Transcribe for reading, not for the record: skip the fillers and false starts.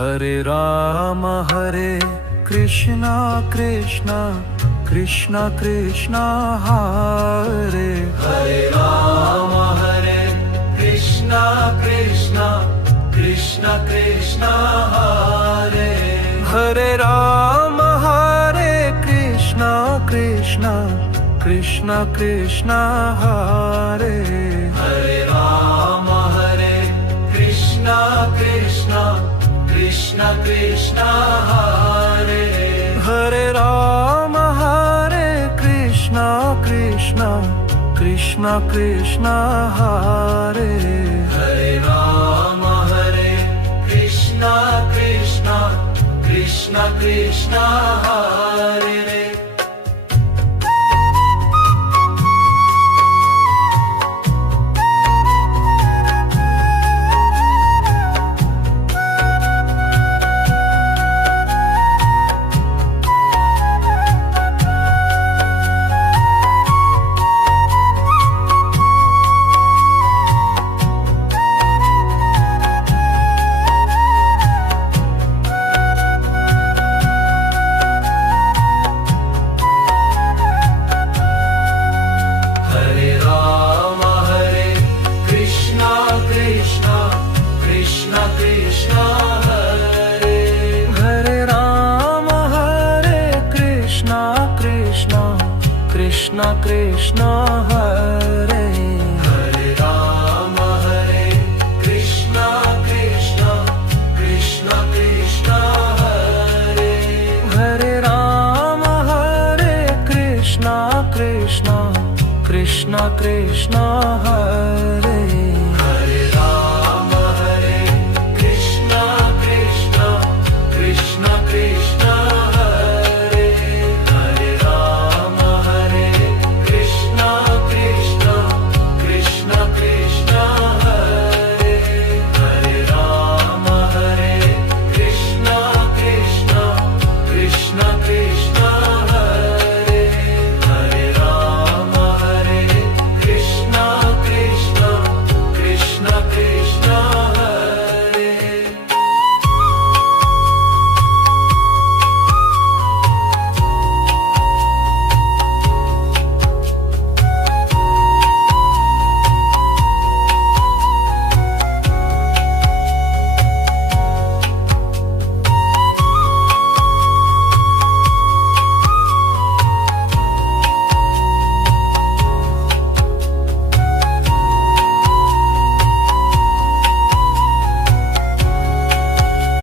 Hare Krishna Krishna Krishna Krishna Hare Hare Ram Krishna Krishna Krishna Krishna Hare Hare Ram Krishna Krishna Krishna Krishna Hare Hare Ram Krishna Krishna Krishna Krishna Hare Hare Ram Krishna Krishna Krishna Krishna Hare Hare Ram Krishna Krishna Krishna Krishna Hare Krishna Krishna Hare Hare Ram Krishna Krishna Krishna Krishna Hare Hare Ram Krishna Krishna Krishna Krishna Hare